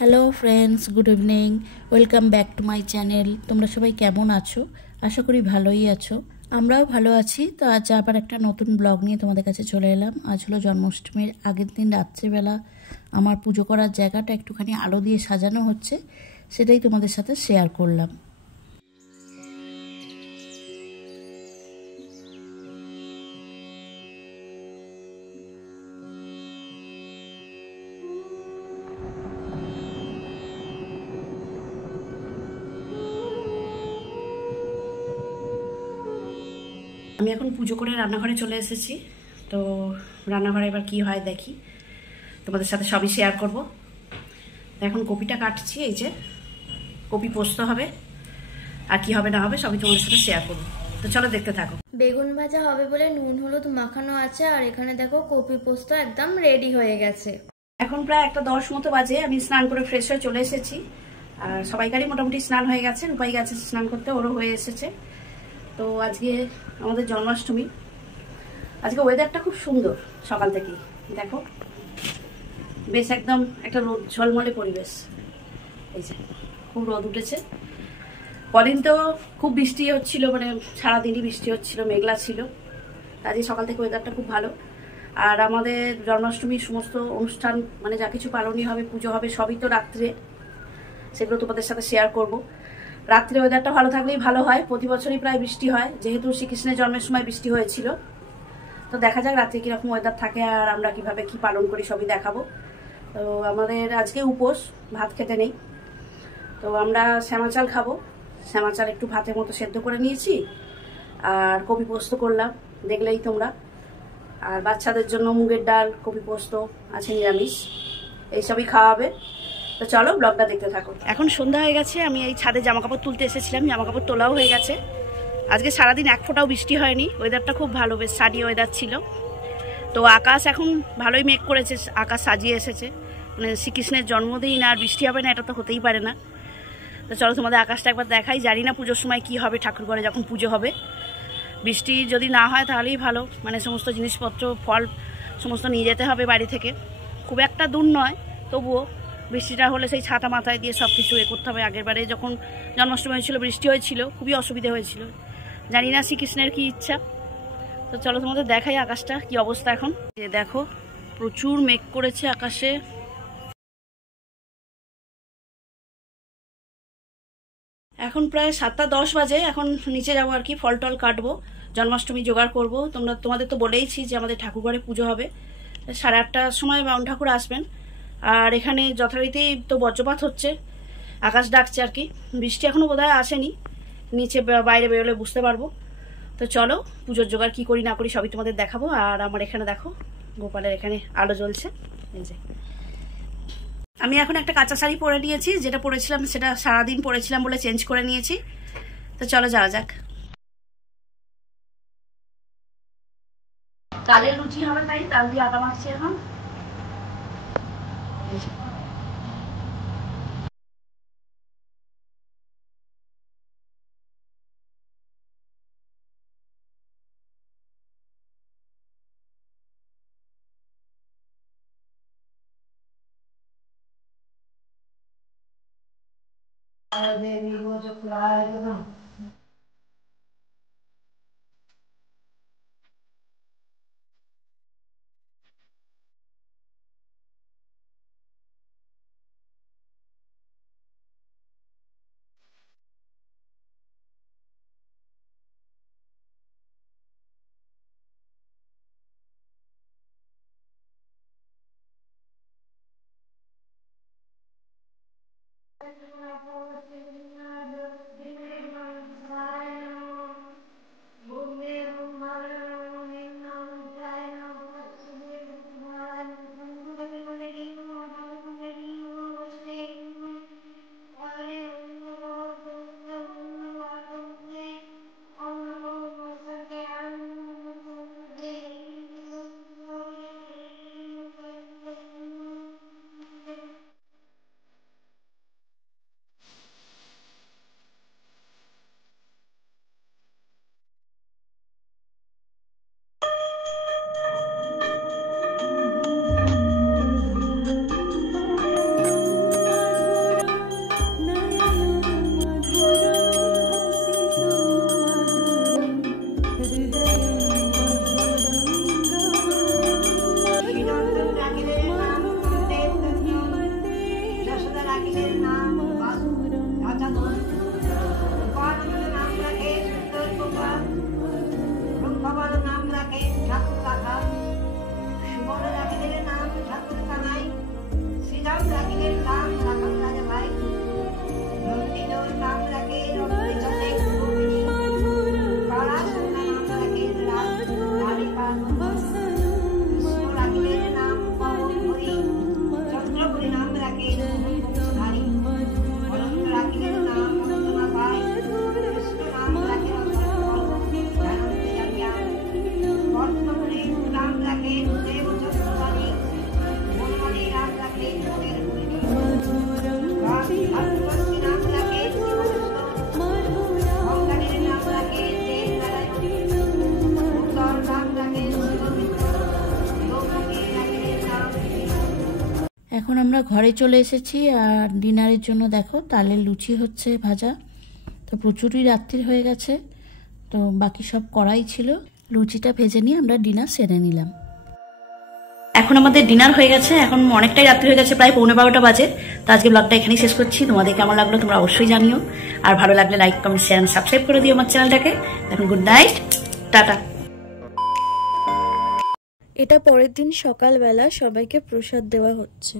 Hello friends, good evening. Welcome back to my channel. তোমরা সবাই কেমন আছো? আশা করি ভালোই আছো। আমরাও ভালো আছি। তো আজ আবার একটা নতুন ব্লগ নিয়ে তোমাদের কাছে চলে এলাম। আজ হলো জন্মাষ্টমীর আগের দিন রাত্রেবেলা আমার পুজো করার জায়গাটা একটুখানি আলো দিয়ে সাজানো হচ্ছে, সেটাই তোমাদের সাথে শেয়ার করলাম। আমি এখন পুজো করে রান্নাঘরে চলে এসেছি। তো রান্নাঘরে এবার কি হয় দেখি, তোমাদের সাথে সবই শেয়ার করব। এখন কপিটা কাটছি, এই যে কপি পোস্ত হবে, আর কি হবে না হবে সবই তোমাদের সাথে শেয়ার করবো। তো চলো দেখতে থাকো। বেগুন ভাজা হবে বলে নুন হলুদ মাখানো আছে, আর এখানে দেখো কপি পোস্ত একদম রেডি হয়ে গেছে। এখন প্রায় 1:10 মতো বাজে। আমি স্নান করে ফ্রেশ হয়ে চলে এসেছি, আর সবাইকারই মোটামুটি স্নান হয়ে গেছে। রূপাই গেছে স্নান করতে, ওরও হয়ে এসেছে। তো আজকে আমাদের জন্মাষ্টমী। আজকে ওয়েদারটা খুব সুন্দর, সকাল থেকেই দেখো বেশ একদম একটা রোদ ঝলমলে পরিবেশ। এই যে খুব রোদ উঠেছে। কদিন তো খুব বৃষ্টি হচ্ছিল, মানে সারাদিনই বৃষ্টি হচ্ছিল, মেঘলা ছিল। আজকে সকাল থেকে ওয়েদারটা খুব ভালো। আর আমাদের জন্মাষ্টমীর সমস্ত অনুষ্ঠান, মানে যা কিছু পালনীয় হবে, পুজো হবে, সবই তো রাত্রে, সেগুলো তোমাদের সাথে শেয়ার করব। রাত্রে ওয়েদারটা ভালো থাকলেই ভালো হয়। প্রতি বছরই প্রায় বৃষ্টি হয়, যেহেতু শ্রীকৃষ্ণের জন্মের সময় বৃষ্টি হয়েছিল। তো দেখা যাক রাত্রে কিরকম ওয়েদার থাকে, আর আমরা কিভাবে কি পালন করি সবই দেখাবো। তো আমাদের আজকে উপোস, ভাত খেতে নেই। তো আমরা শ্যামা চাল খাবো। শ্যামা চাল একটু ভাতের মতো সেদ্ধ করে নিয়েছি, আর কপি পোস্ত করলাম, দেখলেই তোমরা। আর বাচ্চাদের জন্য মুগের ডাল, কপি পোস্ত আছে, নিরামিষ, এইসবই খাওয়া হবে। তো চলো ব্লগটা দেখতে থাকো। এখন সন্ধ্যা হয়ে গেছে, আমি এই ছাদে জামাকাপড় তুলতে এসেছিলাম। জামাকাপড় তোলাও হয়ে গেছে। আজকে সারাদিন এক ফোঁটাও বৃষ্টি হয়নি, ওয়েদারটা খুব ভালো, বেশ সাডি ওয়েদার ছিল। তো আকাশ এখন ভালোই মেঘ করেছে, আকাশ সাজিয়ে এসেছে। মানে শ্রীকৃষ্ণের জন্মদিন আর বৃষ্টি হবে না, এটা তো হতেই পারে না। তো চলো তোমাদের আকাশটা একবার দেখাই। জানি না পুজোর সময় কি হবে, ঠাকুর ঘরে যখন পুজো হবে। বৃষ্টি যদি না হয় তাহলেই ভালো, মানে সমস্ত জিনিসপত্র ফল সমস্ত নিয়ে যেতে হবে বাড়ি থেকে। খুব একটা দূর নয়, তবুও বৃষ্টিটা হলে সেই ছাতা মাথায় দিয়ে সব কিছু এ করতে হবে। আগের বারে যখন জন্মাষ্টমী হয়েছিল, বৃষ্টি হয়েছিল, খুবই অসুবিধা হয়েছিল। জানি না শ্রীকৃষ্ণের কি ইচ্ছা। তো চলো তোমাদের দেখাই আকাশটা কি অবস্থা এখন। দেখো প্রচুর মেঘ করেছে আকাশে। এখন প্রায় 7:10 বাজে। এখন নিচে যাবো আর কি, ফল টল কাটবো, জন্মাষ্টমী জোগাড় করবো। তোমাদের তো বলেইছি যে আমাদের ঠাকুরঘরে পুজো হবে। 8:30টার সময় বাউন ঠাকুর আসবেন। আর এখানে যথারীতি তো বজ্রপাত হচ্ছে, আকাশ ডাকছে আর কি। বৃষ্টি এখনো বোধহয় আসেনি, নিচে বাইরে বেরোলে বুঝতে পারবো। তো চলো পুজোর জোগাড় কি করি না করি সবই তোমাদের দেখাবো। আর আমার এখানে দেখো গোপালের এখানে আলো জ্বলছে, এই যে। আমি এখন একটা কাঁচা শাড়ি পরে নিয়েছি, যেটা পরেছিলাম সেটা সারাদিন পরেছিলাম বলে চেঞ্জ করে নিয়েছি। তো চলো যাওয়া যাক। তালের লুচি হবে, তাই তাল দিয়ে আটা মাখছি এখন। রাখিলেন নাম বাসু রাজা দোষ উপানন্দ নাম রাখে সুন্দর গোপাল ব্রহ্মবর নাম রাখে ঠাকুর রাখা সুবল রাখিলেন নাম ঠাকুর কানাই শ্রীরাম রাখিলেন নাম রাখাল রাজা ভাই নন্দিত নাম রাখে রক্তি চলে গোপিনী কালা সোনা নাম রাখে রাধিকা কৃষ্ণ রাখিলেন নাম পবন হরি চন্দ্রপুরী নাম রাখে বংশধারী অনন্ত রাখিলেন নাম অন্তনা পাই কৃষ্ণ নাম রাখে জ্ঞানন্তি জানিয়াম পদ্মপুরী নাম রাখে দেব চন্দ্রবাণী বনমালী নাম রাখে মনের হরিণী ভারতবর্ষী নাম রাখে শিবকৃষ্ণ গঙ্গানীর নাম রাখে দেব নারায়ণ উত্তর নাম রাখে শিবমিত্র লোকমী রাখিলেন নাম এখন আমরা ঘরে চলে এসেছি আর ডিনারের জন্য দেখো তালের লুচি হচ্ছে ভাজা। তো প্রচুরই রাত্রির হয়ে গেছে, তো বাকি সব করাই ছিল। লুচিটা ভেজে নিয়ে আমরা ডিনার সেরে নিলাম। এখন আমাদের ডিনার হয়ে গেছে, এখন অনেকটাই রাত্রি হয়ে গেছে, প্রায় 11:15 বাজে। তো আজকে ব্লগটা এখানেই শেষ করছি। তোমাদের কেমন লাগলো তোমরা অবশ্যই জানিও, আর ভালো লাগলে লাইক কমেন্ট শেয়ার সাবস্ক্রাইব করে দিও আমার চ্যানেলটাকে। এখন গুড নাইট, টাটা। এটা পরের দিন সকালবেলা সবাইকে প্রসাদ দেওয়া হচ্ছে।